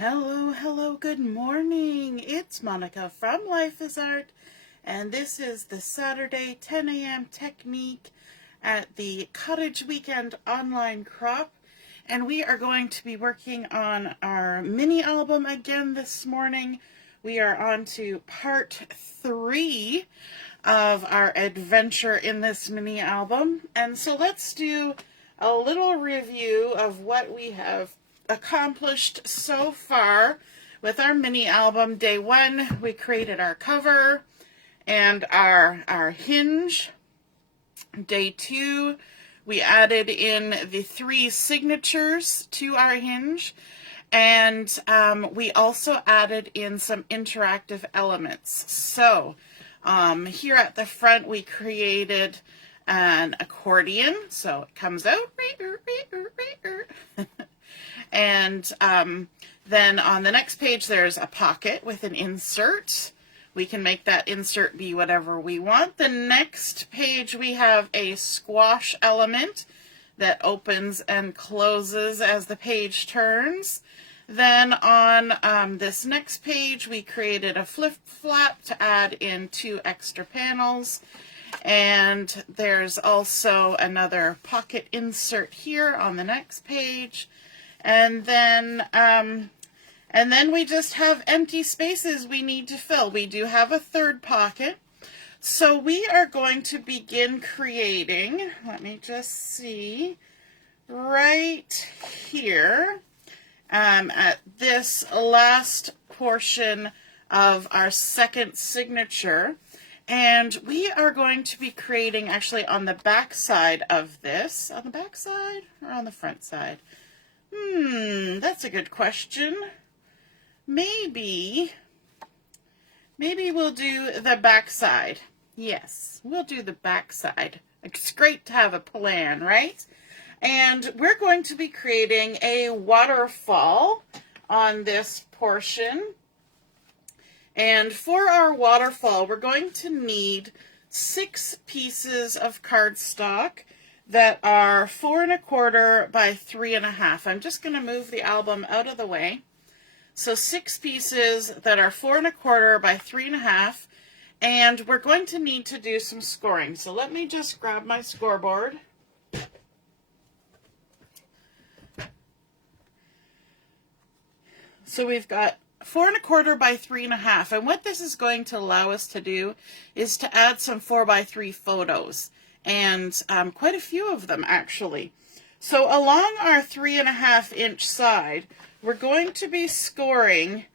Hello, hello, good morning. It's Monica from Life is Art, and this is the Saturday 10 a.m. technique at the Cottage Weekend Online Crop, and we are going to be working on our mini album again this morning. We are on to part 3 of our adventure in this mini album, and so let's do a little review of what we have accomplished so far with our mini album. Day 1, we created our cover and our hinge. Day 2, we added in the 3 signatures to our hinge, and we also added in some interactive elements. So here at the front, we created an accordion, so it comes out. And then on the next page, there's a pocket with an insert. We can make that insert be whatever we want. The next page, we have a squash element that opens and closes as the page turns. Then on this next page, we created a flip flap to add in 2 extra panels. And there's also another pocket insert here on the next page. And then we just have empty spaces we need to fill. We do have a third pocket. So we are going to begin creating, let me just see, right here at this last portion of our second signature. And we are going to be creating actually on the back side of this. On the back side or on the front side? That's a good question. Maybe we'll do the back side. Yes, we'll do the back side. It's great to have a plan, right? And we're going to be creating a waterfall on this portion. And for our waterfall, we're going to need 6 pieces of cardstock that are 4 1/4 by 3 1/2. I'm just going to move the album out of the way. So 6 pieces that are 4 1/4 by 3 1/2, and we're going to need to do some scoring. So let me just grab my scoreboard. So we've got 4 1/4 by 3 1/2, and what this is going to allow us to do is to add some 4 by 3 photos. And quite a few of them actually. So along our 3 1/2 inch side, we're going to be scoring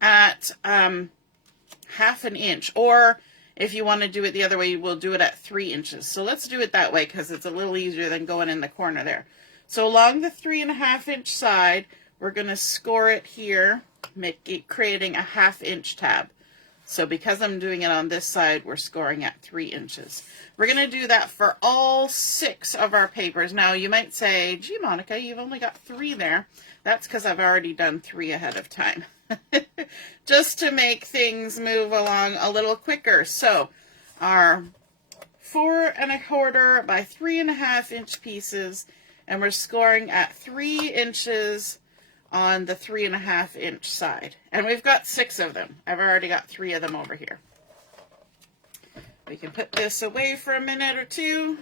at 1/2 inch, or if you want to do it the other way, we'll do it at 3 inches. So let's do it that way because it's a little easier than going in the corner there. So along the 3 1/2 inch side, we're going to score it here, creating a 1/2 inch tab. So because I'm doing it on this side, we're scoring at 3 inches. We're going to do that for all 6 of our papers. Now, you might say, gee, Monica, you've only got 3 there. That's because I've already done 3 ahead of time. Just to make things move along a little quicker. So our 4 1/4 by 3 1/2 inch pieces, and we're scoring at 3 inches on the 3 1/2 inch side. And we've got 6 of them. I've already got 3 of them over here. We can put this away for a minute or two.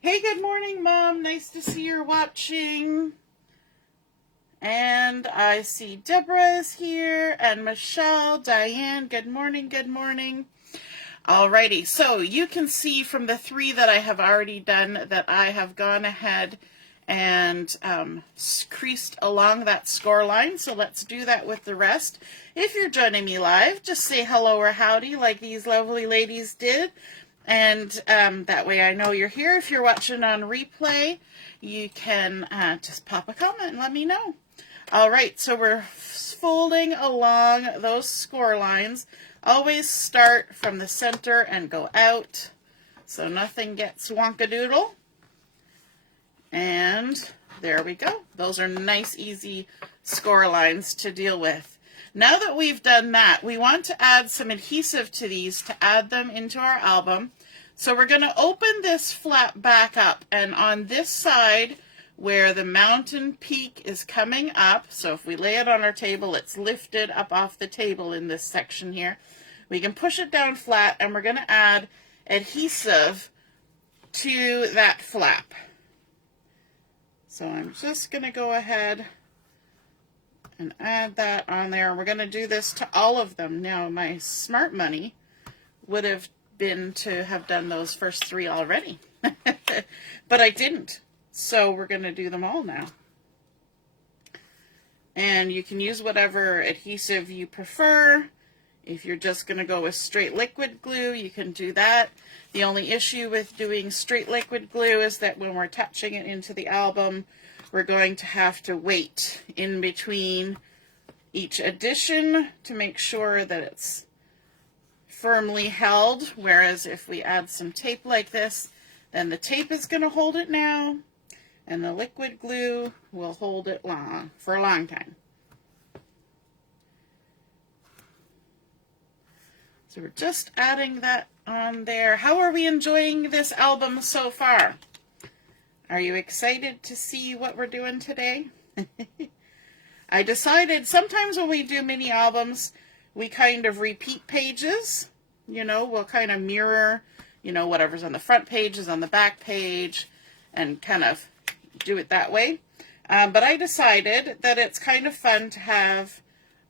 Hey, good morning, Mom. Nice to see you're watching. And I see Deborah's here, and Michelle, Diane, good morning, good morning. Alrighty, so you can see from the 3 that I have already done that I have gone ahead and creased along that score line. So let's do that with the rest. If you're joining me live, just say hello or howdy like these lovely ladies did. And that way I know you're here. If you're watching on replay, you can just pop a comment and let me know. All right, so we're folding along those score lines. Always start from the center and go out so nothing gets wonkadoodle. And there we go. Those are nice, easy score lines to deal with. Now that we've done that, we want to add some adhesive to these to add them into our album. So we're going to open this flap back up, and on this side, where the mountain peak is coming up. So if we lay it on our table, it's lifted up off the table in this section here. We can push it down flat, and we're going to add adhesive to that flap. So I'm just going to go ahead and add that on there. We're going to do this to all of them. Now, my smart money would have been to have done those first 3 already, but I didn't. So we're going to do them all now. And you can use whatever adhesive you prefer. If you're just going to go with straight liquid glue, you can do that. The only issue with doing straight liquid glue is that when we're touching it into the album, we're going to have to wait in between each addition to make sure that it's firmly held. Whereas if we add some tape like this, then the tape is going to hold it now, and the liquid glue will hold it for a long time. So we're just adding that on there. How are we enjoying this album so far? Are you excited to see what we're doing today? I decided sometimes when we do mini albums, we kind of repeat pages. You know, we'll kind of mirror, you know, whatever's on the front page is on the back page and kind of do it that way. But I decided that it's kind of fun to have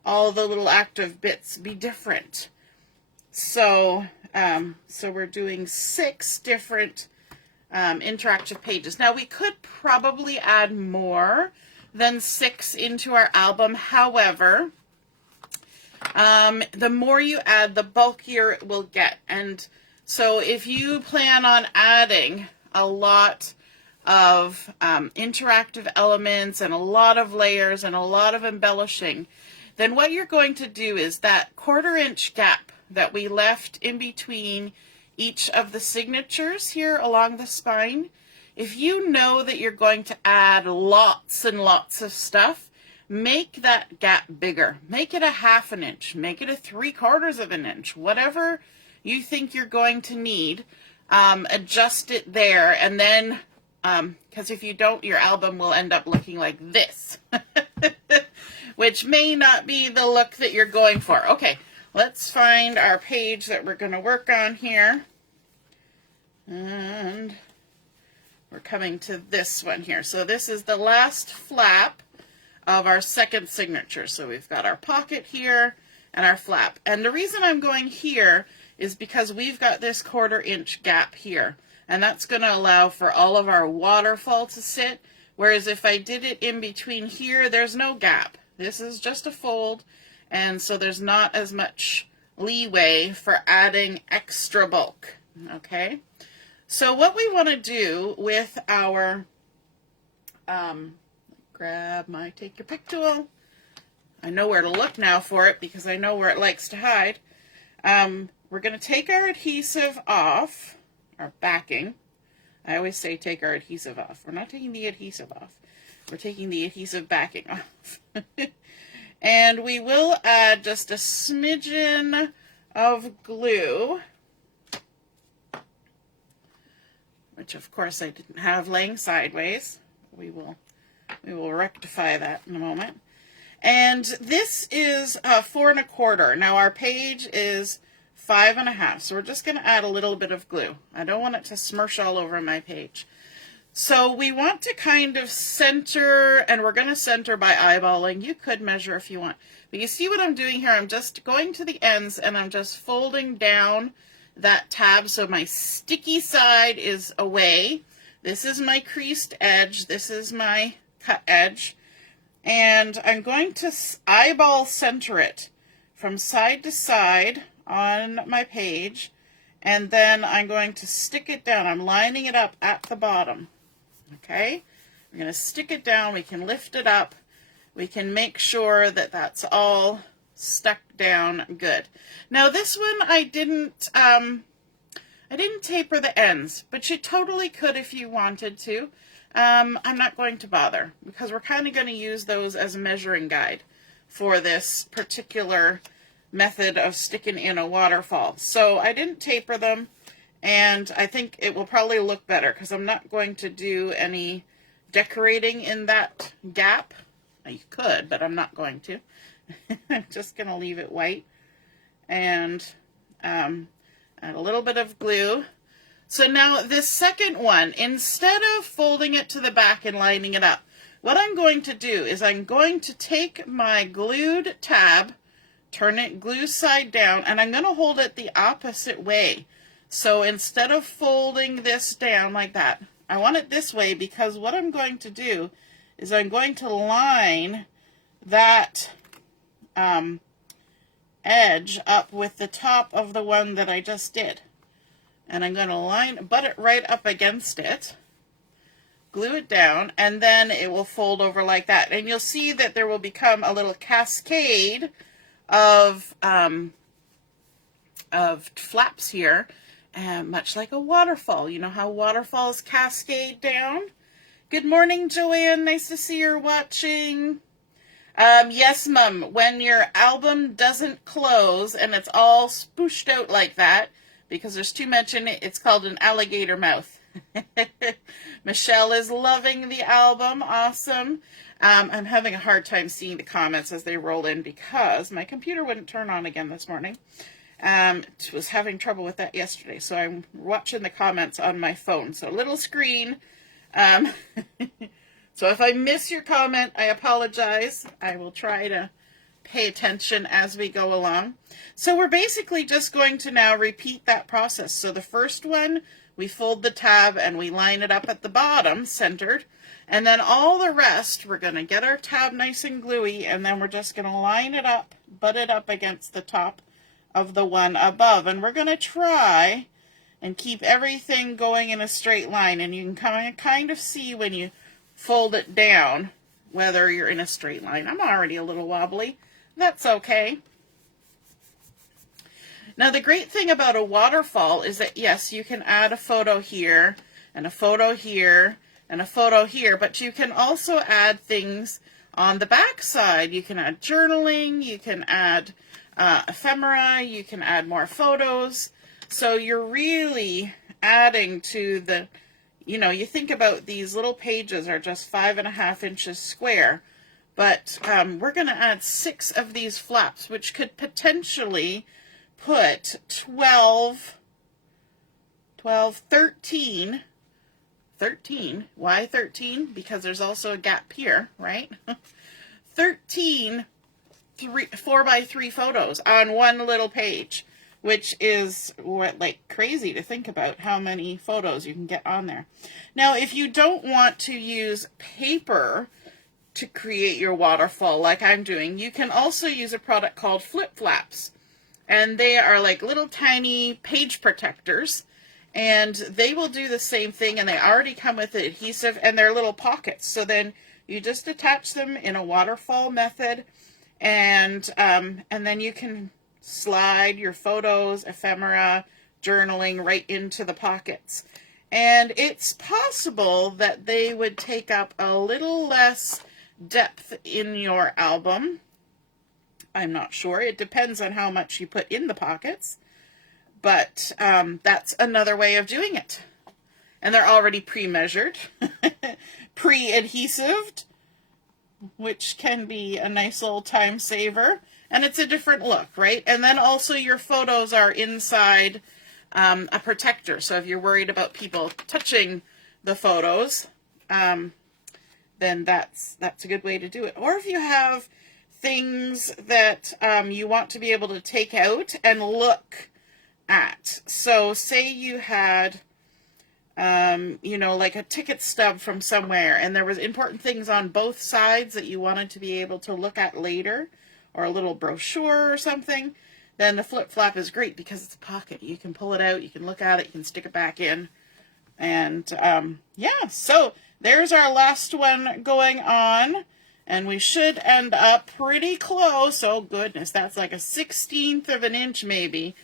all the little active bits be different. So we're doing 6 different interactive pages. Now we could probably add more than 6 into our album. However, the more you add, the bulkier it will get. And so if you plan on adding a lot of interactive elements and a lot of layers and a lot of embellishing, then what you're going to do is that 1/4 inch gap that we left in between each of the signatures here along the spine, if you know that you're going to add lots and lots of stuff, make that gap bigger. Make it a 1/2 inch, make it a 3/4 inch, whatever you think you're going to need, adjust it there, and then, because if you don't, your album will end up looking like this, which may not be the look that you're going for. Okay, let's find our page that we're going to work on here. And we're coming to this one here. So this is the last flap of our second signature. So we've got our pocket here and our flap. And the reason I'm going here is because we've got this 1/4 inch gap here. And that's going to allow for all of our waterfall to sit. Whereas if I did it in between here, there's no gap. This is just a fold. And so there's not as much leeway for adding extra bulk. Okay. So what we want to do with our, grab my take your pick tool. I know where to look now for it because I know where it likes to hide. We're going to take our adhesive off, our backing. I always say take our adhesive off. We're not taking the adhesive off. We're taking the adhesive backing off. And we will add just a smidgen of glue, which of course I didn't have laying sideways. We will rectify that in a moment. And this is 4 1/4. Now our page is 5 1/2. So we're just going to add a little bit of glue. I don't want it to smush all over my page. So we want to kind of center, and we're going to center by eyeballing. You could measure if you want. But you see what I'm doing here? I'm just going to the ends and I'm just folding down that tab so my sticky side is away. This is my creased edge. This is my cut edge. And I'm going to eyeball center it from side to side on my page. And then I'm going to stick it down. I'm lining it up at the bottom. Okay, we're going to stick it down. We can lift it up. We can make sure that that's all stuck down good. Now this one I didn't taper the ends, but you totally could if you wanted to. I'm not going to bother because we're kind of going to use those as a measuring guide for this particular method of sticking in a waterfall. So I didn't taper them. And I think it will probably look better because I'm not going to do any decorating in that gap. You could, but I'm not going to. I'm just going to leave it white and add a little bit of glue. So now this second one, instead of folding it to the back and lining it up, what I'm going to do is I'm going to take my glued tab, turn it glue side down, and I'm going to hold it the opposite way. So instead of folding this down like that, I want it this way, because what I'm going to do is I'm going to line that edge up with the top of the one that I just did. And I'm going to butt it right up against it, glue it down, and then it will fold over like that. And you'll see that there will become a little cascade of flaps here, much like a waterfall. You know how waterfalls cascade down? Good morning, Joanne. Nice to see you're watching. Yes, Mum, when your album doesn't close and it's all spooshed out like that, because there's too much in it, it's called an alligator mouth. Michelle is loving the album. Awesome. I'm having a hard time seeing the comments as they roll in because my computer wouldn't turn on again this morning. Was having trouble with that yesterday, so I'm watching the comments on my phone. So little screen. So if I miss your comment, I apologize. I will try to pay attention as we go along. So we're basically just going to now repeat that process. So the first one, we fold the tab and we line it up at the bottom, centered. And then all the rest, we're going to get our tab nice and gluey, and then we're just going to line it up, butt it up against the top of the one above. And we're going to try and keep everything going in a straight line. And you can kind of see when you fold it down whether you're in a straight line. I'm already a little wobbly. That's okay. Now the great thing about a waterfall is that yes, you can add a photo here and a photo here and a photo here, but you can also add things on the back side. You can add journaling, you can add ephemera, you can add more photos. So you're really adding to the, you know, you think about these little pages are just 5.5 inches square, but we're going to add 6 of these flaps, which could potentially put 13. Why 13? Because there's also a gap here, right? 13 4x3 photos on one little page, which is like crazy to think about how many photos you can get on there. Now, if you don't want to use paper to create your waterfall like I'm doing, you can also use a product called Flip Flaps. And they are like little tiny page protectors, and they will do the same thing, and they already come with the adhesive, and they're little pockets. So then you just attach them in a waterfall method, and then you can slide your photos, ephemera, journaling right into the pockets. And it's possible that they would take up a little less depth in your album. I'm not sure. It depends on how much you put in the pockets. But that's another way of doing it. And they're already pre-measured, pre-adhesived, which can be a nice little time saver. And it's a different look, right? And then also your photos are inside a protector. So if you're worried about people touching the photos, then that's a good way to do it. Or if you have things that you want to be able to take out and look at. So say you had, you know, like a ticket stub from somewhere, and there was important things on both sides that you wanted to be able to look at later, or a little brochure or something, then the flip flap is great because it's a pocket. You can pull it out, you can look at it, you can stick it back in. And yeah, so there's our last one going on. And we should end up pretty close. Oh goodness, that's like a 1/16 of an inch maybe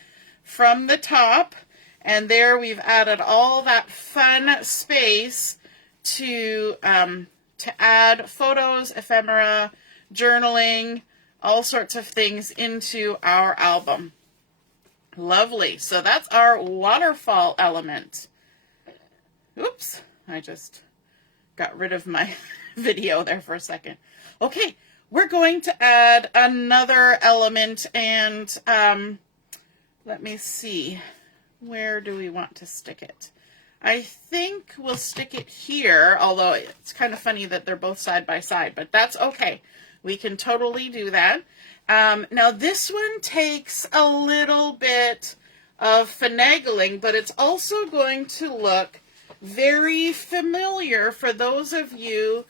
from the top. And there we've added all that fun space to add photos, ephemera, journaling, all sorts of things into our album. Lovely. So that's our waterfall element. Oops, I just got rid of my video there for a second. Okay, we're going to add another element, and let me see. Where do we want to stick it? I think we'll stick it here, although it's kind of funny that they're both side by side, but that's okay. We can totally do that. Now this one takes a little bit of finagling, but it's also going to look very familiar for those of you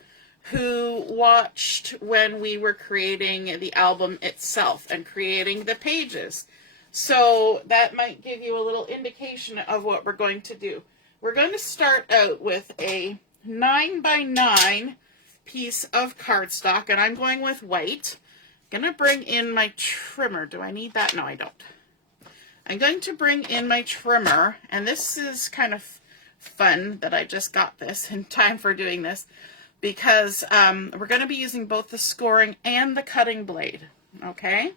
who watched when we were creating the album itself and creating the pages. So that might give you a little indication of what we're going to do. We're going to start out with a 9x9 piece of cardstock, and I'm going with white. I'm going to bring in my trimmer. Do I need that? No, I don't. I'm going to bring in my trimmer, and this is kind of fun that I just got this in time for doing this, because we're going to be using both the scoring and the cutting blade, okay?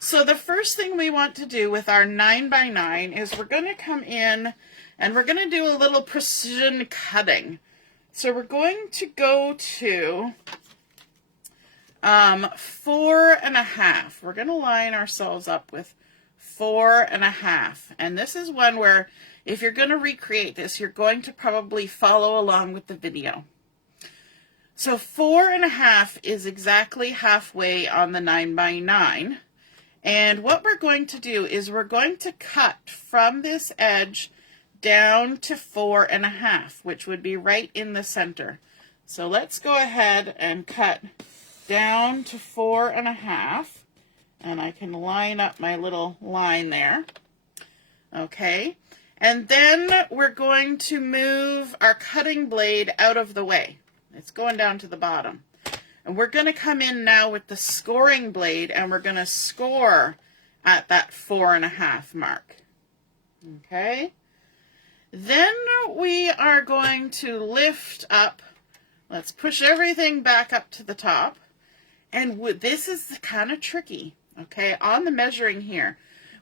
So the first thing we want to do with our 9x9 is we're going to come in and we're going to do a little precision cutting. So we're going to go to 4.5. We're going to line ourselves up with 4.5. And this is one where if you're going to recreate this, you're going to probably follow along with the video. So 4.5 is exactly halfway on the 9x9. And what we're going to do is we're going to cut from this edge down to 4.5, which would be right in the center. So let's go ahead and cut down to 4.5, and I can line up my little line there. Okay, and then we're going to move our cutting blade out of the way. It's going down to the bottom. And we're going to come in now with the scoring blade, and we're going to score at that 4.5 mark. Okay. Then we are going to lift up. Let's push everything back up to the top. And this is kind of tricky. Okay. On the measuring here,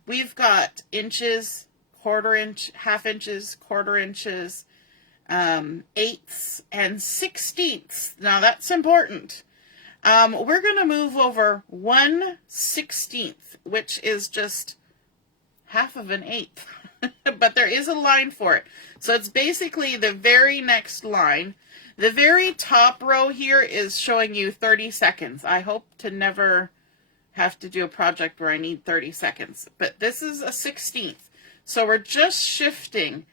we've got inches, quarter inch, half inches, quarter inches, eighths, and 1/16. Now that's important. We're going to move over 1/16, which is just half of an eighth, but there is a line for it. So it's basically the very next line. The very top row here is showing you 30 seconds. I hope to never have to do a project where I need 30 seconds, but this is a 1/16. So we're just shifting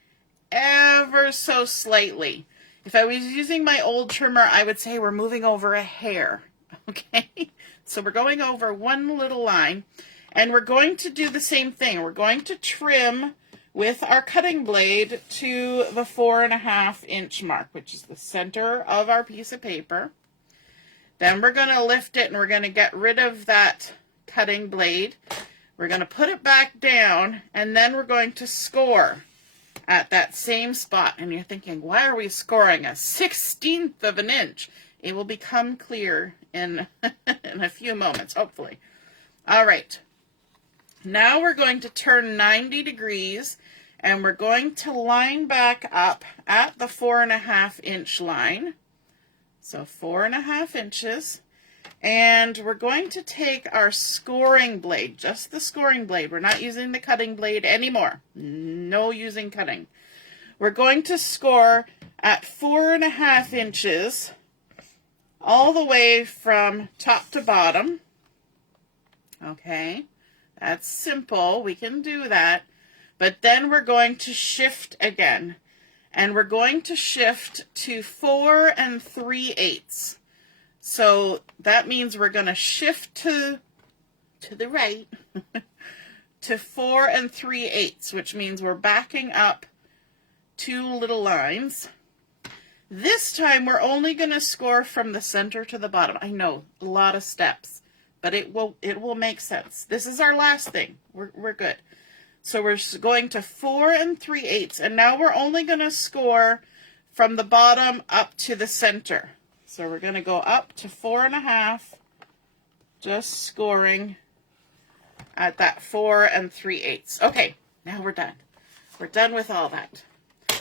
ever so slightly. If I was using my old trimmer, I would say we're moving over a hair. Okay, so we're going over one little line, and we're going to do the same thing. We're going to trim with our cutting blade to the 4.5 inch mark, which is the center of our piece of paper. Then we're going to lift it, and we're going to get rid of that cutting blade. We're going to put it back down, and then we're going to score at that same spot. And you're thinking, why are we scoring a 1/16 of an inch? It will become clear in a few moments, hopefully. All right. Now we're going to turn 90 degrees, and we're going to line back up at the 4.5 inch line. So 4.5 inches. And we're going to take our scoring blade, just the scoring blade. We're not using the cutting blade anymore. No using cutting. We're going to score at 4.5 inches all the way from top to bottom. Okay, that's simple. We can do that. But then we're going to shift again. And we're going to shift to 4 3/8. So that means we're going to shift to the right to 4 3/8, which means we're backing up 2 little lines. This time we're only going to score from the center to the bottom. I know, a lot of steps, but it will make sense. This is our last thing. We're good. So we're going to 4 3/8, and now we're only going to score from the bottom up to the center. So we're going to go up to 4.5, just scoring at that 4 3/8. Okay, now we're done. We're done with all that.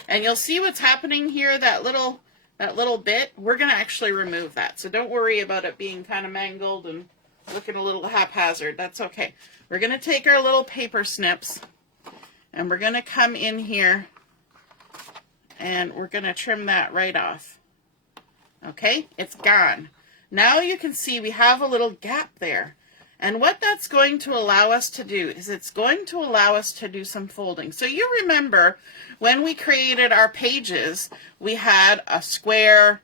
And you'll see what's happening here, that little that little bit, we're going to actually remove that. So don't worry about it being kind of mangled and looking a little haphazard. That's okay. We're going to take our little paper snips and we're going to come in here and we're going to trim that right off. Okay, it's gone. Now you can see we have a little gap there. And what that's going to allow us to do is it's going to allow us to do some folding. So you remember when we created our pages, we had a square,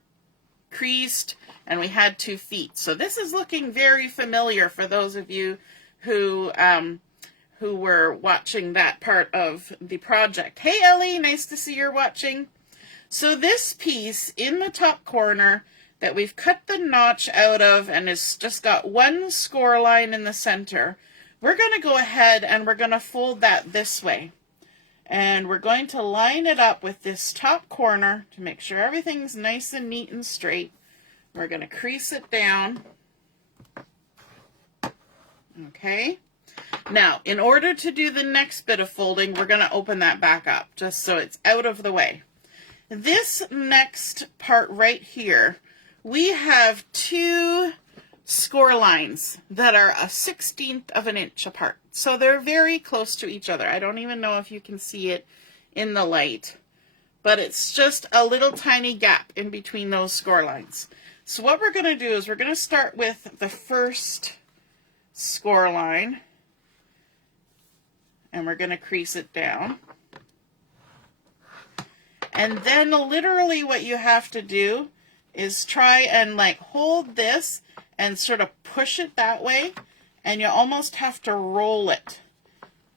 creased, and we had 2 feet. So this is looking very familiar for those of you who were watching that part of the project. Hey Ellie, nice to see you're watching. So this piece in the top corner that we've cut the notch out of and it's just got 1 score line in the center, we're going to go ahead and we're going to fold that this way. And we're going to line it up with this top corner to make sure everything's nice and neat and straight. We're going to crease it down. Okay. Now, in order to do the next bit of folding, we're going to open that back up just so it's out of the way. This next part right here, we have 2 score lines that are a 1/16 of an inch apart. So they're very close to each other. I don't even know if you can see it in the light, but it's just a little tiny gap in between those score lines. So what we're going to do is we're going to start with the first score line and we're going to crease it down. And then literally what you have to do is try and like hold this and sort of push it that way, and you almost have to roll it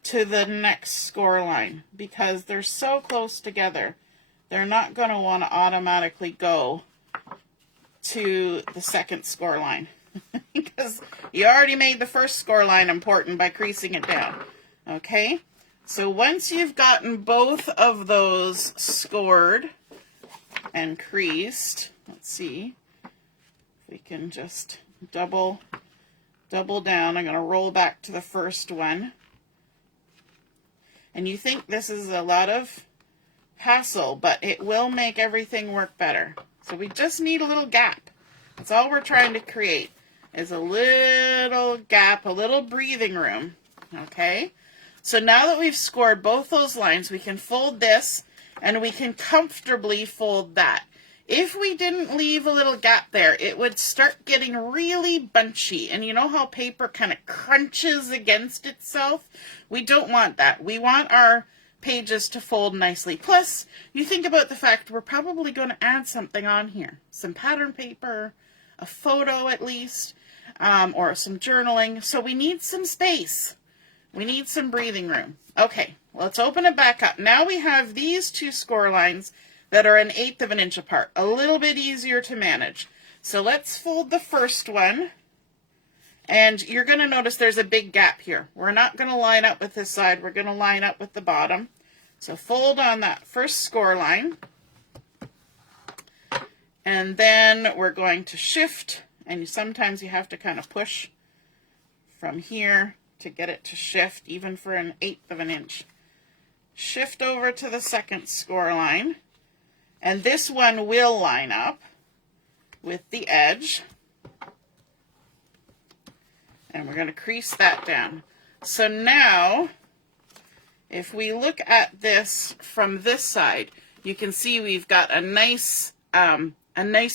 to the next score line because they're so close together. They're not going to want to automatically go to the second score line because you already made the first score line important by creasing it down. Okay, so once you've gotten both of those scored and creased, let's see if we can just double down. I'm going to roll back to the first one. And you think this is a lot of hassle, but it will make everything work better. So we just need a little gap. That's all we're trying to create, is a little gap, a little breathing room. Okay? So now that we've scored both those lines, we can fold this and we can comfortably fold that. If we didn't leave a little gap there, it would start getting really bunchy. And you know how paper kind of crunches against itself? We don't want that. We want our pages to fold nicely. Plus, you think about the fact we're probably going to add something on here. Some pattern paper, a photo at least, or some journaling. So we need some space. We need some breathing room. Okay, let's open it back up. Now we have these 2 score lines that are 1/8 of an inch apart. A little bit easier to manage. So let's fold the first one. And you're going to notice there's a big gap here. We're not going to line up with this side. We're going to line up with the bottom. So fold on that first score line. And then we're going to shift. And sometimes you have to kind of push from here to get it to shift, even for 1/8 of an inch. Shift over to the second score line. And this one will line up with the edge. And we're going to crease that down. So now, if we look at this from this side, you can see we've got a nice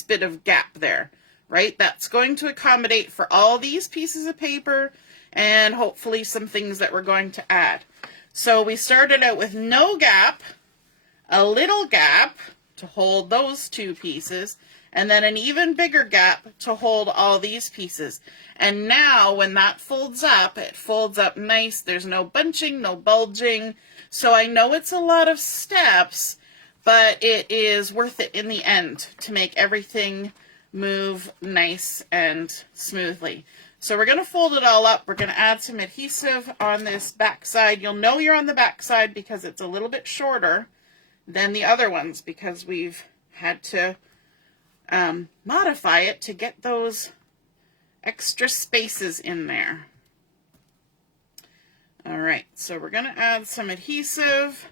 bit of gap there, right? That's going to accommodate for all these pieces of paper and hopefully some things that we're going to add. So we started out with no gap, a little gap to hold those 2 pieces, and then an even bigger gap to hold all these pieces. And now when that folds up, it folds up nice. There's no bunching, no bulging. So I know it's a lot of steps, but it is worth it in the end to make everything move nice and smoothly. So we're going to fold it all up. We're going to add some adhesive on this back side. You'll know you're on the back side because it's a little bit shorter than the other ones because we've had to modify it to get those extra spaces in there. All right, so we're going to add some adhesive,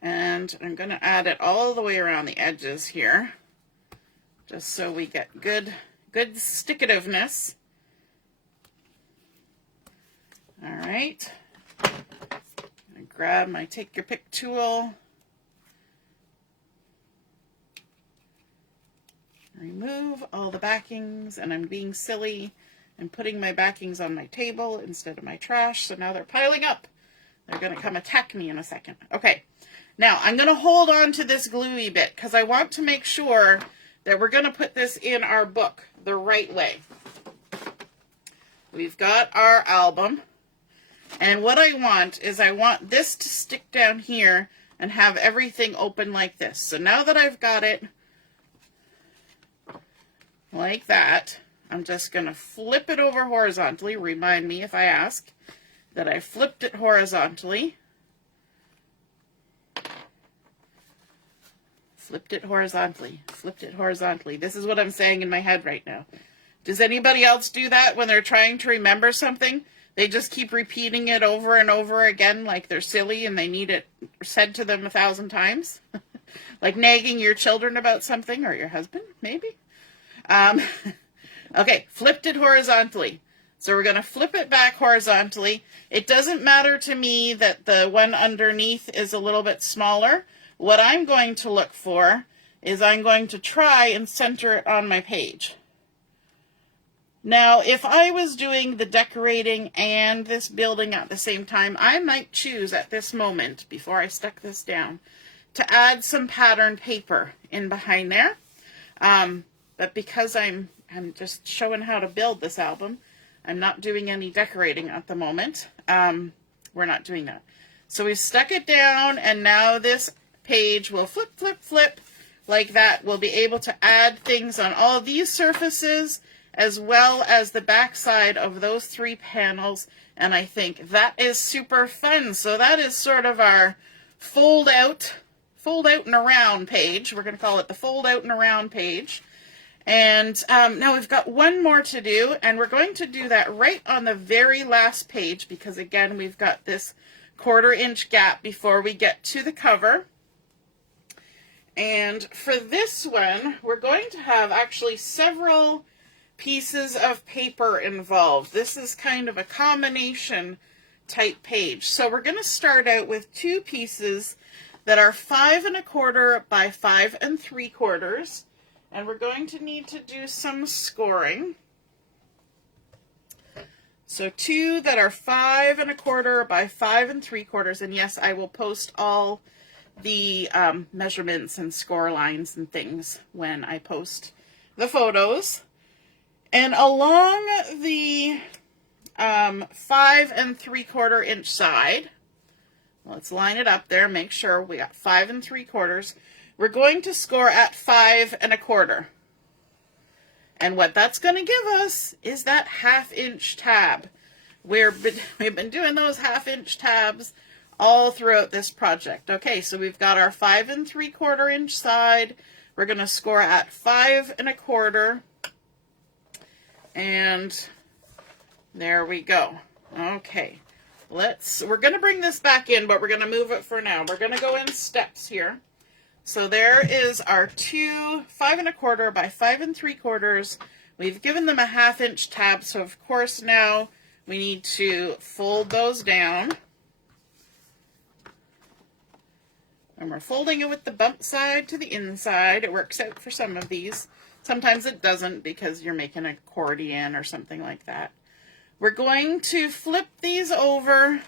and I'm going to add it all the way around the edges here. just so we get good stickativeness. All right. I'm gonna grab my take your pick tool. Remove all the backings, and I'm being silly and putting my backings on my table instead of my trash, so now they're piling up. They're going to come attack me in a second. Okay, now I'm going to hold on to this gluey bit because I want to make sure that we're going to put this in our book the right way. We've got our album, and what I want is I want this to stick down here and have everything open like this. So now that I've got it like that, I'm just going to flip it over horizontally. Remind me if I ask that I flipped it horizontally. Flipped it horizontally. Flipped it horizontally. This is what I'm saying in my head right now. Does anybody else do that when they're trying to remember something? They just keep repeating it over and over again like they're silly and they need it said to them 1,000 times? Like nagging your children about something, or your husband, maybe? Okay, flipped it horizontally. So we're going to flip it back horizontally. It doesn't matter to me that the one underneath is a little bit smaller. What I'm going to look for is I'm going to try and center it on my page. Now, if I was doing the decorating and this building at the same time, I might choose at this moment, before I stuck this down, to add some pattern paper in behind there. But because I'm just showing how to build this album, I'm not doing any decorating at the moment. We're not doing that. So we've stuck it down, and now this page will flip, flip, flip like that. We'll be able to add things on all of these surfaces, as well as the back side of those 3 panels, and I think that is super fun. So that is sort of our fold out and around page. We're going to call it the fold out and around page. And now we've got one more to do, and we're going to do that right on the very last page because, again, we've got this 1/4 inch gap before we get to the cover. And for this one, we're going to have actually several pieces of paper involved. This is kind of a combination type page. So we're going to start out with 2 pieces that are 5 1/4 by 5 3/4. And we're going to need to do some scoring. So 2 that are 5 1/4 by 5 3/4. And yes, I will post all the measurements and score lines and things when I post the photos. And along the 5 3/4 inch side, let's line it up there, make sure we got 5 3/4. We're going to score at 5 1/4. And what that's going to give us is that 1/2 inch tab. We've been doing those 1/2 inch tabs all throughout this project. Okay, so we've got our 5 3/4 inch side. We're going to score at 5 1/4. And there we go. Okay, we're going to bring this back in, but we're going to move it for now. We're going to go in steps here. So there is our 2 5 1/4 by 5 3/4. We've given them a 1/2 inch tab, so of course now we need to fold those down. And we're folding it with the bump side to the inside. It works out for some of these. Sometimes it doesn't because you're making an accordion or something like that. We're going to flip these over,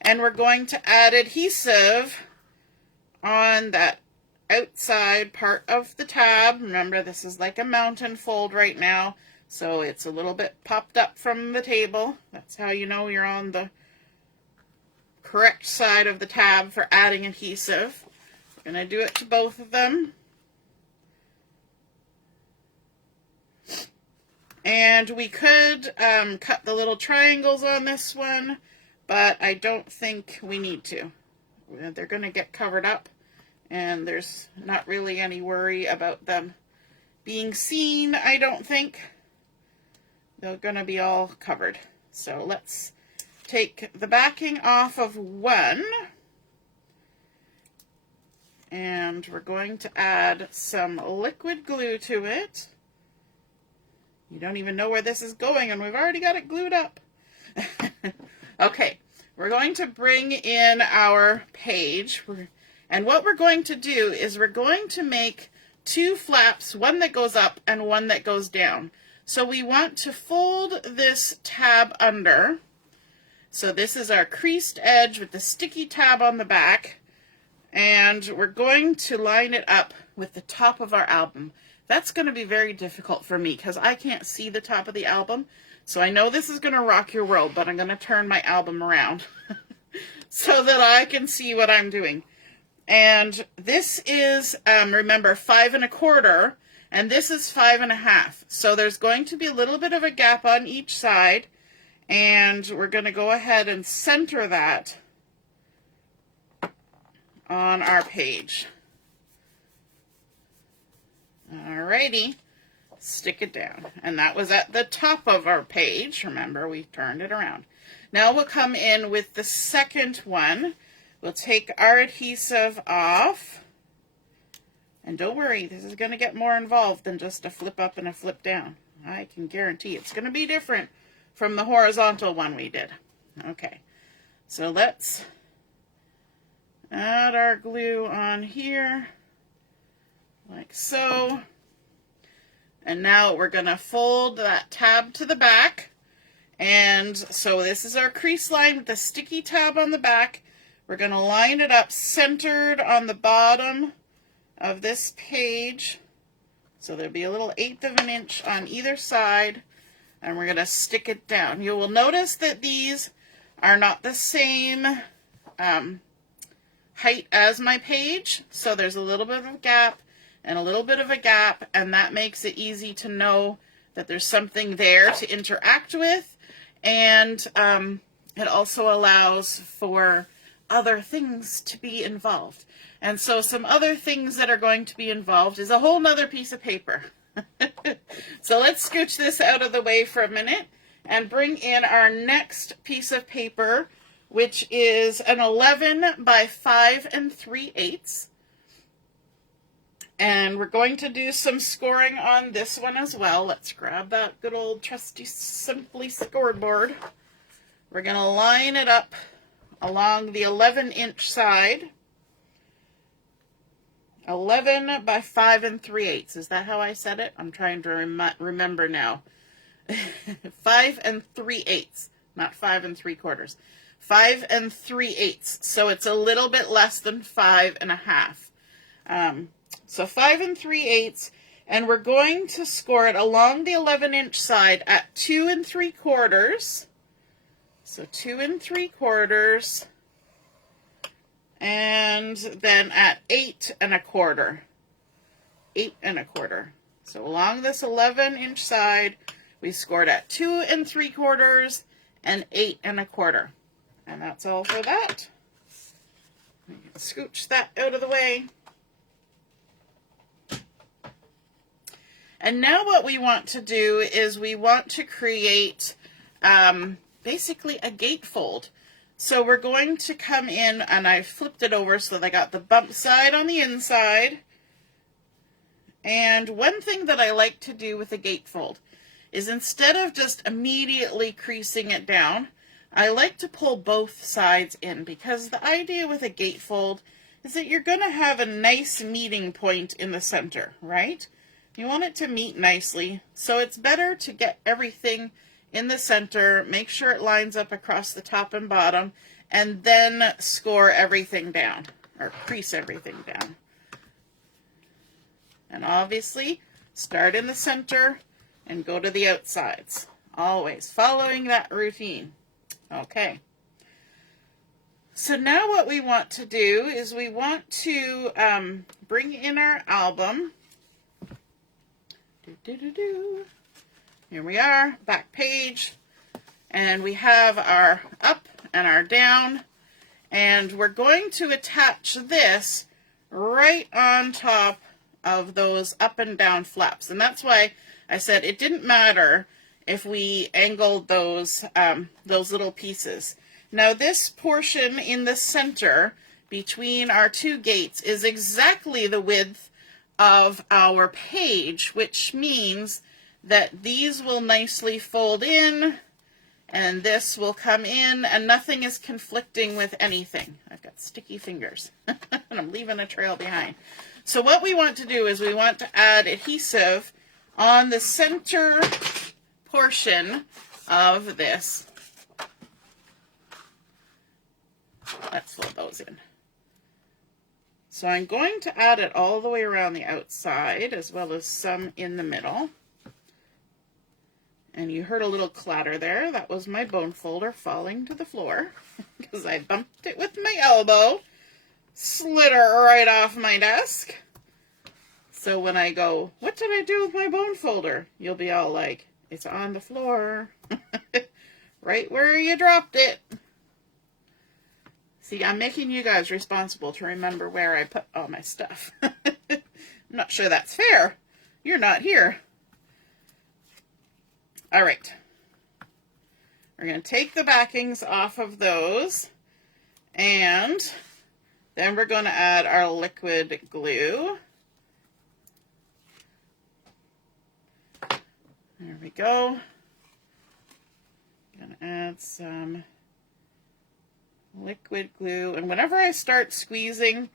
and we're going to add adhesive on that outside part of the tab. Remember, this is like a mountain fold right now, so it's a little bit popped up from the table. That's how you know you're on the correct side of the tab for adding adhesive. We're going to do it to both of them. And we could cut the little triangles on this one, but I don't think we need to. They're going to get covered up, and there's not really any worry about them being seen, I don't think. They're going to be all covered. So let's take the backing off of one. And we're going to add some liquid glue to it. You don't even know where this is going, and we've already got it glued up. Okay, we're going to bring in our page. And what we're going to do is we're going to make two flaps, one that goes up and one that goes down. So we want to fold this tab under. So this is our creased edge with the sticky tab on the back. And we're going to line it up with the top of our album. That's going to be very difficult for me because I can't see the top of the album. So I know this is going to rock your world, but I'm going to turn my album around so that I can see what I'm doing. And this is, remember, 5 1/4, and this is 5 1/2. So there's going to be a little bit of a gap on each side, and we're going to go ahead and center that on our page. Alrighty, stick it down. And that was at the top of our page. Remember, we turned it around. Now we'll come in with the second one. We'll take our adhesive off. And don't worry, this is going to get more involved than just a flip up and a flip down. I can guarantee it's going to be different from the horizontal one we did. Okay, so let's add our glue on here, like so. And now we're going to fold that tab to the back. And so this is our crease line with the sticky tab on the back. We're going to line it up centered on the bottom of this page. So there'll be a little 1/8 of an inch on either side. And we're going to stick it down. You will notice that these are not the same height as my page, so there's a little bit of a gap and a little bit of a gap, and that makes it easy to know that there's something there to interact with, and it also allows for other things to be involved. And so some other things that are going to be involved is a whole nother piece of paper. So let's scooch this out of the way for a minute and bring in our next piece of paper, which is an 11 by 5 3/8. And we're going to do some scoring on this one as well. Let's grab that good old trusty Simply scoreboard. We're going to line it up along the 11-inch side. 11 by 5 3/8. Is that how I said it? I'm trying to remember now. 5 3/8, not 5 3/4. 5 3/8. So it's a little bit less than 5 1/2. So 5 3/8, and we're going to score it along the 11-inch side at 2 3/4. So 2 3/4. And then at 8 1/4. 8 1/4. So along this 11-inch side, we scored at 2 3/4 and 8 1/4. And that's all for that. Scooch that out of the way. And now what we want to do is we want to create basically a gatefold. So we're going to come in, and I flipped it over so that I got the bump side on the inside. And one thing that I like to do with a gatefold is instead of just immediately creasing it down, I like to pull both sides in, because the idea with a gatefold is that you're going to have a nice meeting point in the center, right? You want it to meet nicely, so it's better to get everything in the center, make sure it lines up across the top and bottom, and then score everything down, or crease everything down. And obviously, start in the center and go to the outsides, always following that routine. Okay. So now what we want to do is we want to bring in our album. Here we are, back page, and we have our up and our down, and we're going to attach this right on top of those up and down flaps. And that's why I said it didn't matter if we angled those little pieces. Now this portion in the center, between our two gates is exactly the width of our page, which means that these will nicely fold in and this will come in and nothing is conflicting with anything. I've got sticky fingers and I'm leaving a trail behind. So what we want to do is we want to add adhesive on the center portion of this. Let's fold those in. So I'm going to add it all the way around the outside as well as some in the middle. And you heard a little clatter there. That was my bone folder falling to the floor because I bumped it with my elbow, slid her right off my desk. So when I go, what did I do with my bone folder? You'll be all like, it's on the floor, right where you dropped it. See, I'm making you guys responsible to remember where I put all my stuff. I'm not sure that's fair. You're not here. All right. We're going to take the backings off of those, and then we're going to add our liquid glue. There we go. I'm going to add some liquid glue, and whenever I start squeezing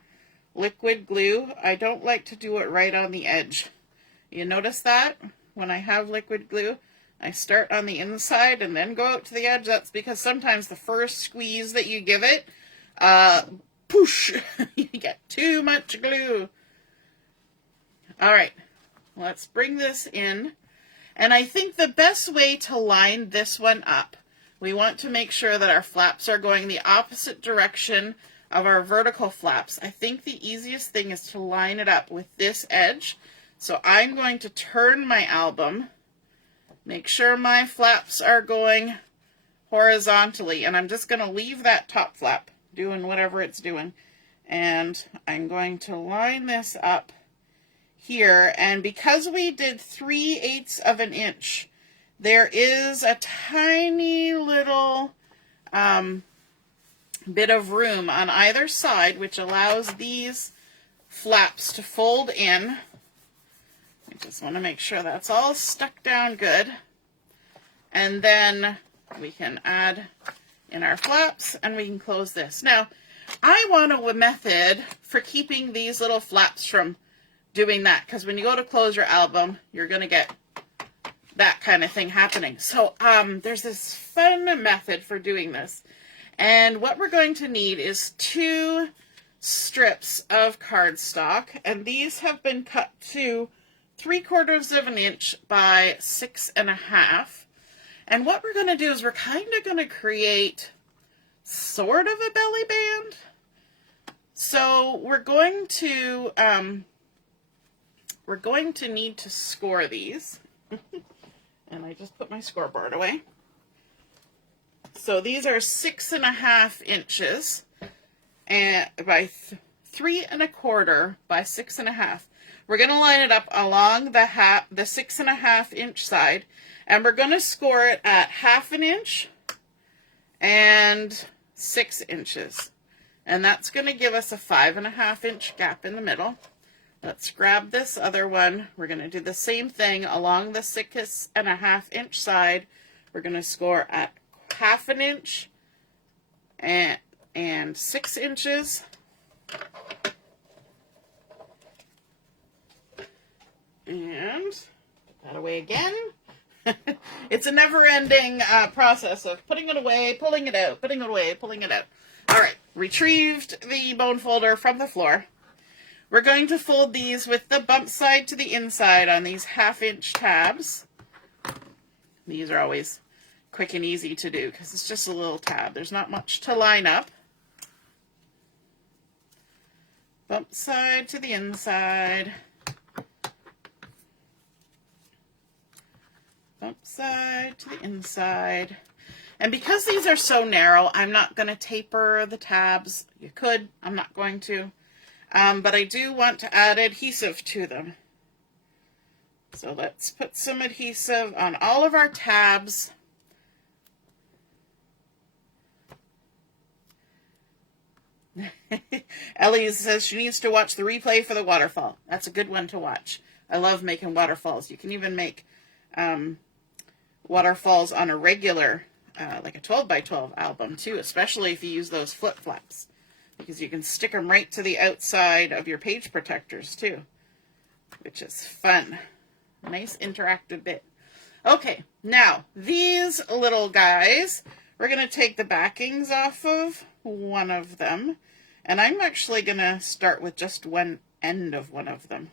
liquid glue, I don't like to do it right on the edge. You notice that? When I have liquid glue, I start on the inside and then go out to the edge. That's because sometimes the first squeeze that you give it, poosh, you get too much glue. All right, let's bring this in. And I think the best way to line this one up, we want to make sure that our flaps are going the opposite direction of our vertical flaps. I think the easiest thing is to line it up with this edge. So I'm going to turn my album, make sure my flaps are going horizontally, and I'm just going to leave that top flap doing whatever it's doing. And I'm going to line this up here, and because we did 3/8 of an inch, there is a tiny little bit of room on either side, which allows these flaps to fold in. I just want to make sure that's all stuck down good. And then we can add in our flaps and we can close this. Now, I want a method for keeping these little flaps from doing that, because when you go to close your album, you're going to get that kind of thing happening. So there's this fun method for doing this. And what we're going to need is 2 strips of cardstock, and these have been cut to 3/4 of an inch by 6.5. And what we're going to do is we're kind of going to create sort of a belly band. So we're going to need to score these. And I just put my scoreboard away. So these are 6.5 inches and by 3.25 by 6.5. We're going to line it up along the 6.5 inch side, and we're going to score it at 1/2 inch and 6 inches. And that's going to give us a 5.5 inch gap in the middle. Let's grab this other one. We're going to do the same thing along the 6.5 inch side. We're going to score at 1/2 inch and 6 inches. And put that away again. It's a never-ending process of putting it away, pulling it out, putting it away, pulling it out. All right, retrieved the bone folder from the floor. We're going to fold these with the bump side to the inside on these 1/2 inch tabs. These are always quick and easy to do because it's just a little tab. There's not much to line up. Bump side to the inside. Bump side to the inside. And because these are so narrow, I'm not going to taper the tabs. You could, I'm not going to. But I do want to add adhesive to them. So let's put some adhesive on all of our tabs. Ellie says she needs to watch the replay for the waterfall. That's a good one to watch. I love making waterfalls. You can even make waterfalls on a regular, like a 12 by 12 album too, especially if you use those flip flaps, because you can stick them right to the outside of your page protectors too, which is fun. Nice interactive bit. Okay, now these little guys, we're going to take the backings off of one of them, and I'm actually going to start with just one end of one of them,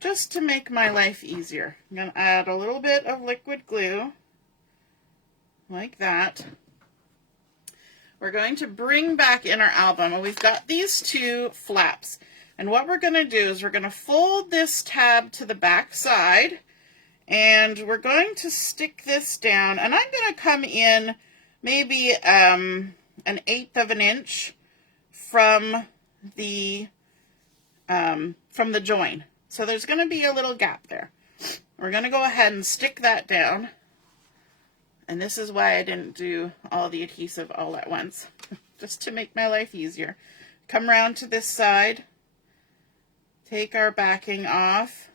just to make my life easier. I'm going to add a little bit of liquid glue, like that. We're going to bring back in our album, and we've got these two flaps. And what we're going to do is we're going to fold this tab to the back side, and we're going to stick this down, and I'm going to come in maybe an 1/8 of an inch from the join. So there's going to be a little gap there. We're going to go ahead and stick that down. And this is why I didn't do all the adhesive all at once, just to make my life easier. Come around to this side, take our backing off,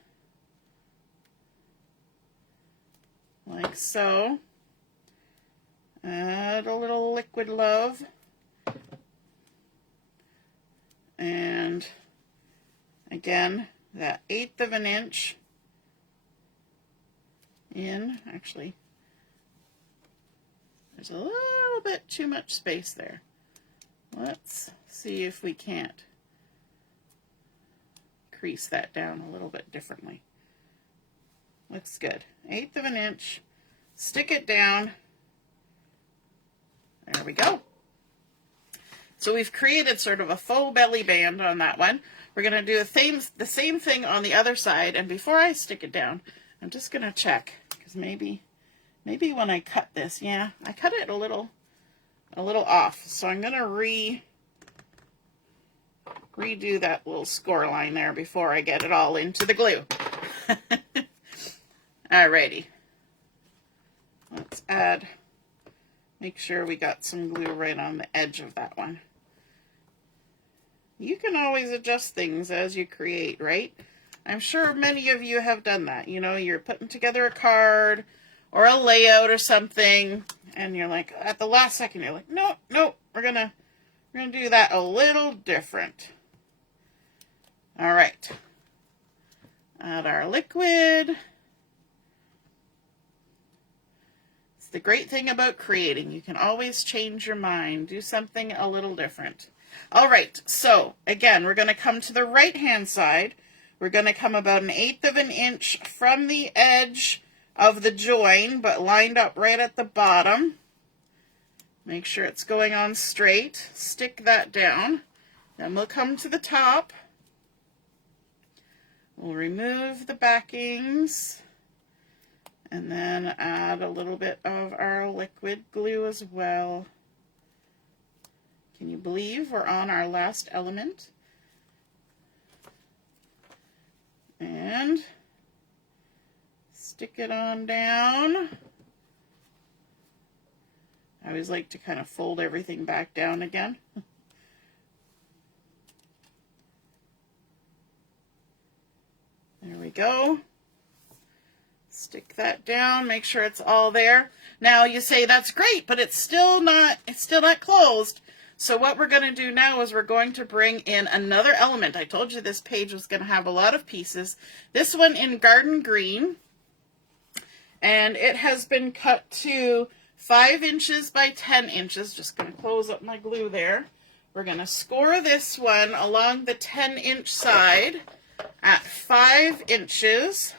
like so. Add a little liquid love. And again, that 1/8 of an inch in. Actually, there's a little bit too much space there. Let's see if we can't crease that down a little bit differently. Looks good. 1/8 of an inch. Stick it down. There we go. So we've created sort of a faux belly band on that one. We're going to do the same thing on the other side. And before I stick it down, I'm just going to check, because maybe when I cut this, yeah, I cut it a little off. So I'm going to redo that little score line there before I get it all into the glue. Alrighty. Let's make sure we got some glue right on the edge of that one. You can always adjust things as you create, right? I'm sure many of you have done that. You know, you're putting together a card or a layout or something, and you're like, at the last second, you're like, no, we're gonna do that a little different. All right. Add our liquid. It's the great thing about creating. You can always change your mind, do something a little different. All right, so again, we're going to come to the right-hand side. We're going to come about 1/8 of an inch from the edge of the join, but lined up right at the bottom. Make sure it's going on straight. Stick that down. Then we'll come to the top. We'll remove the backings and then add a little bit of our liquid glue as well. Can you believe we're on our last element? And stick it on down. I always like to kind of fold everything back down again. There we go. Stick that down, make sure it's all there. Now you say, that's great, but it's still not closed. So what we're going to do now is we're going to bring in another element. I told you this page was going to have a lot of pieces. This one in garden green, and it has been cut to 5 inches by 10 inches. Just going to close up my glue there. We're going to score this one along the 10-inch side at 5 inches.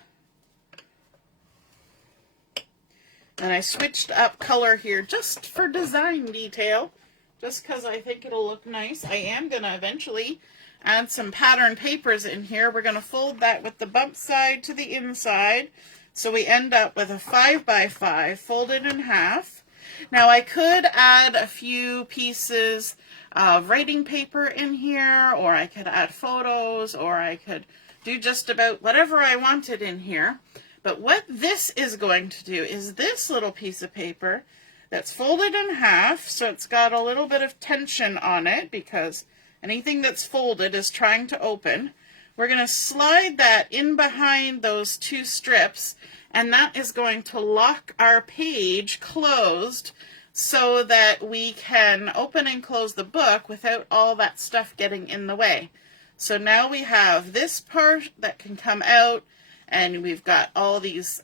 And I switched up color here just for design detail, just because I think it'll look nice. I am going to eventually add some pattern papers in here. We're going to fold that with the bump side to the inside, so we end up with a 5 by 5 folded in half. Now I could add a few pieces of writing paper in here, or I could add photos, or I could do just about whatever I wanted in here. But what this is going to do is this little piece of paper that's folded in half, so it's got a little bit of tension on it because anything that's folded is trying to open. We're going to slide that in behind those two strips, and that is going to lock our page closed so that we can open and close the book without all that stuff getting in the way. So now we have this part that can come out, and we've got all these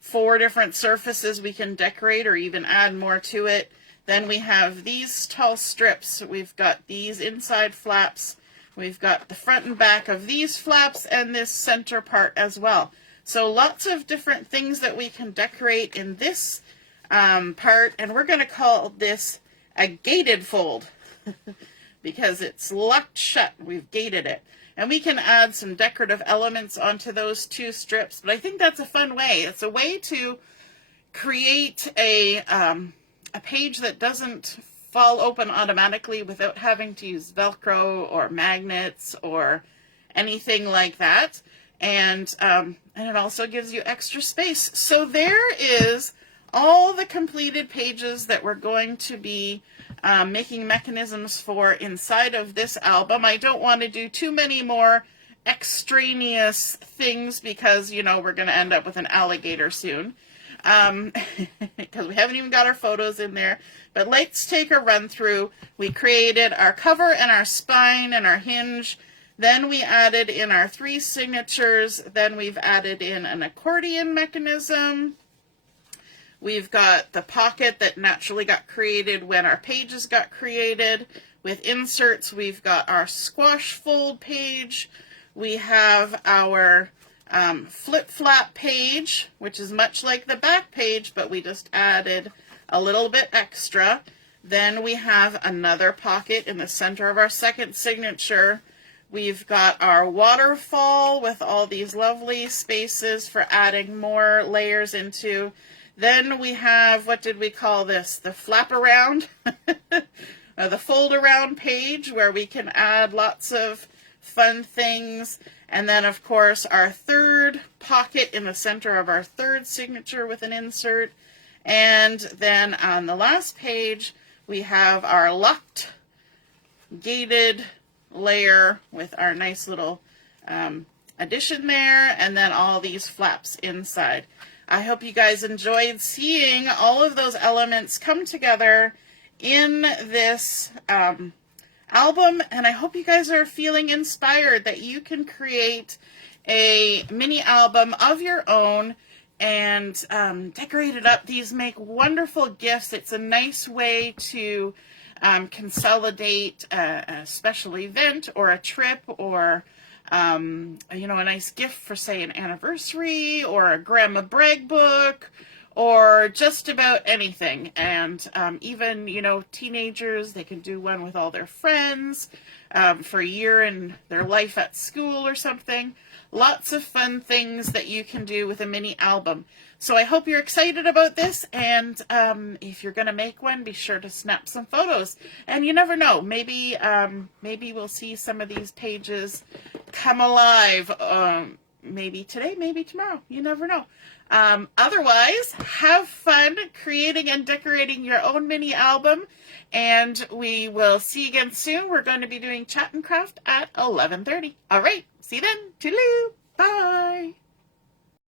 4 different surfaces we can decorate or even add more to it. Then we have these tall strips. We've got these inside flaps. We've got the front and back of these flaps and this center part as well. So lots of different things that we can decorate in this part, and we're going to call this a gated fold because it's locked shut. We've gated it. And we can add some decorative elements onto those 2 strips, but I think that's a fun way. It's a way to create a page that doesn't fall open automatically without having to use Velcro or magnets or anything like that. And it also gives you extra space. So there is all the completed pages that we're going to be making mechanisms for inside of this album. I don't want to do too many more extraneous things because, you know, we're going to end up with an alligator soon. Because we haven't even got our photos in there. But let's take a run through. We created our cover and our spine and our hinge. Then we added in our 3 signatures. Then we've added in an accordion mechanism. We've got the pocket that naturally got created when our pages got created. With inserts, we've got our squash fold page. We have our flip-flap page, which is much like the back page, but we just added a little bit extra. Then we have another pocket in the center of our second signature. We've got our waterfall with all these lovely spaces for adding more layers into. Then we have, what did we call this? The flap around, the fold around page where we can add lots of fun things. And then, of course, our third pocket in the center of our third signature with an insert. And then on the last page, we have our locked, gated layer with our nice little addition there, and then all these flaps inside. I hope you guys enjoyed seeing all of those elements come together in this album, and I hope you guys are feeling inspired that you can create a mini album of your own and decorate it up. These make wonderful gifts. It's a nice way to consolidate a special event or a trip or you know, a nice gift for, say, an anniversary or a grandma brag book or just about anything. And even, you know, teenagers, they can do one with all their friends for a year in their life at school or something. Lots of fun things that you can do with a mini album. So I hope you're excited about this, and if you're going to make one, be sure to snap some photos. And you never know, maybe we'll see some of these pages come alive, maybe today, maybe tomorrow. You never know. Otherwise, have fun creating and decorating your own mini album, and we will see you again soon. We're going to be doing Chat and Craft at 11:30. All right, see you then. Toodaloo. Bye.